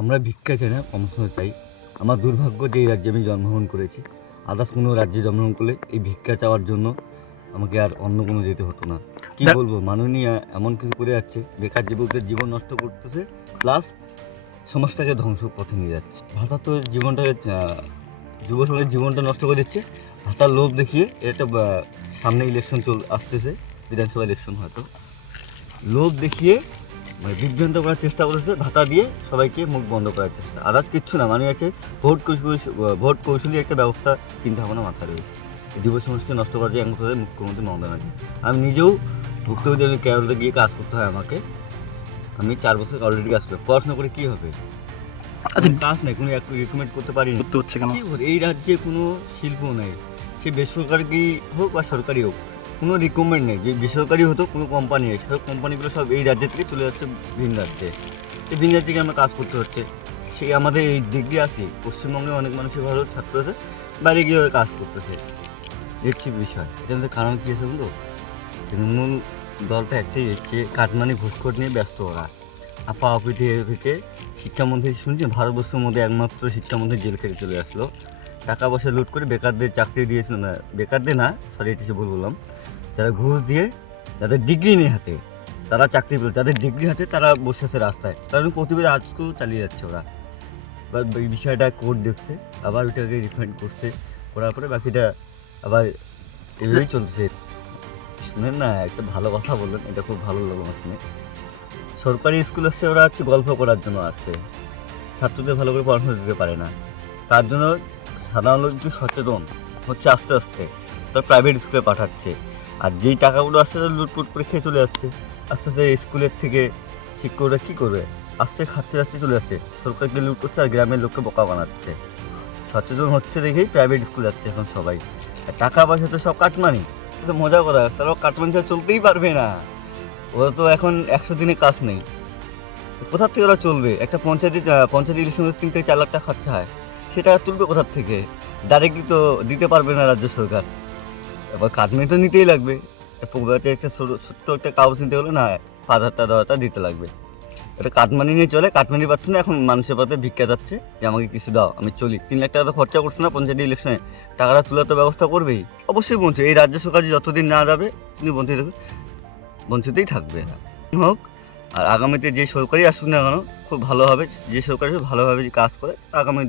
আমরা ভিক্ষা চাই না, কর্মসংস্থান চাই। আমার দুর্ভাগ্য যে এই রাজ্যে আমি জন্মগ্রহণ করেছি। আদার্স কোনো রাজ্যে জন্মগ্রহণ করলে এই ভিক্ষা চাওয়ার জন্য আমাকে আর অন্য কোনো যেতে হতো না। কি বলবো, মাননীয় এমন কিছু করে যাচ্ছে, বেকার যুবকদের জীবন নষ্ট করতেছে, প্লাস সমাজটাকে ধ্বংস পথে নিয়ে যাচ্ছে। ভাতা তো জীবনটাকে যুব সমাজের জীবনটা নষ্ট করে দিচ্ছে। ভাতার লোভ দেখিয়ে এটা সামনে ইলেকশন আসতেছে, বিধানসভা ইলেকশন, হয়তো লোভ দেখিয়ে মানে বিভ্রান্ত করার চেষ্টা করেছে, ভাতা দিয়ে সবাইকে মুখ বন্ধ করার চেষ্টা। আদার্স কিচ্ছু না, মানে আছে ভোট কৌশলী একটা ব্যবস্থা চিন্তা ভাবনা মাথায় রয়েছে। যুব সমাজকে নষ্ট করার যে একমাত্র মুখ্যমন্ত্রী মমতা ব্যানার্জি। আমি নিজেও ভুক্তভোগী, আমি কেরলে গিয়ে কাজ করতে হয় আমাকে। আমি 4 বছর অলরেডি কাজ করি, পড়াশোনা করে কী হবে? আচ্ছা, কাজ নেই, কোনো রিকমেন্ড করতে পারি না। কী হবে? এই রাজ্যে কোনো শিল্প নেই, সে বেসরকারি হোক বা সরকারি হোক, কোনো রিকমেন্ড নেই। যে বেসরকারি হতো কোনো কোম্পানি নেই, সব কোম্পানিগুলো সব এই রাজ্য থেকে চলে যাচ্ছে ভিন রাজ্যে। এই ভিন রাজ্যে আমরা কাজ করতে হচ্ছে। সেই আমাদের এই ডিগ্রি আছে, পশ্চিমবঙ্গে অনেক মানুষের ভালো ছাত্র আছে, বাইরে গিয়ে কাজ করতেছে। দেখছি বিষয় এটা আমাদের কারণ কী আছে বলতো? তৃণমূল দলটা একটাই হচ্ছে কাটমানি ঘুষখোর নিয়ে ব্যস্ত ওরা। আপাআপি থেকে শিক্ষামন্ত্রী শুনছি ভারতবর্ষের মধ্যে একমাত্র শিক্ষামন্ত্রী জেল খেটে চলে আসলো। টাকা পয়সা লুট করে বেকারদের চাকরি দিয়েছিল, না বেকারদের না, সরি এটা সে ভুল বললাম, যারা ঘুষ দিয়ে, যাদের ডিগ্রি নেই হাতে তারা চাকরি পেল, যাদের ডিগ্রি হাতে তারা বসে আছে রাস্তায়। কারণ প্রতিবাদ আজকেও চালিয়ে যাচ্ছে ওরা। এবার এই বিষয়টা কোর্ট দেখছে, আবার ওইটাকে রিফাইন্ড করছে, করার পরে বাকিটা আবার এভাবেই চলছে। শুনেন না, একটা ভালো কথা বললেন, এটা খুব ভালো লাগলো আমার শুনে। সরকারি স্কুল আসছে, ওরা হচ্ছে গল্প করার জন্য আসে, ছাত্রদের ভালো করে পড়াশোনা দিতে পারে না। তার জন্য সাধারণ লোক একটু সচেতন হচ্ছে, আস্তে আস্তে তারা প্রাইভেট স্কুলে পাঠাচ্ছে। আর যেই টাকাগুলো আসছে তারা লুটপুট করে খেয়ে চলে যাচ্ছে। আস্তে আস্তে স্কুলের থেকে শিক্ষকরা কী করবে, আসছে খাচ্ছে যাচ্ছে চলে যাচ্ছে, সরকারকে লুট করছে আর গ্রামের লোককে বোকা বানাচ্ছে। সচেতন হচ্ছে দেখেই প্রাইভেট স্কুল যাচ্ছে এখন সবাই। আর টাকা পয়সা তো সব কাটমানি, তো মজা করা, তারাও কাটমানি ছাড়া চলতেই পারবে না। ওরা তো এখন 100 দিনে কাজ নেই, কোথার থেকে ওরা চলবে? একটা পঞ্চায়েত ইলেকশনে 3 থেকে 4 লাখ টাকা খরচা হয়, সেটা তুলবে কোথার থেকে? ডাইরেক্টলি তো দিতে পারবে না রাজ্য সরকার। এবার কাটমানি তো নিতেই লাগবে। একটা ছোট্ট একটা কাগজ নিতে হলে না 5,000 টাকা দিতে লাগবে। এটা কাটমানি নিয়ে চলে, কাটমানি পাচ্ছে না, এখন মানুষের পথে ভিক্ষা যাচ্ছে যে আমাকে কিছু দাও আমি চলি। 3 লাখ টাকা তো খরচা করছে না পঞ্চায়েত ইলেকশনে, টাকাটা তোলার তো ব্যবস্থা করবেই অবশ্যই। বলছে এই রাজ্য সরকার যতদিন না যাবে তিনি বঞ্চিতই থাকবে হোক। আর আগামীতে যে সরকারি আসুক না কেন, খুব ভালোভাবে যে সরকারি ভালোভাবে কাজ করে আগামী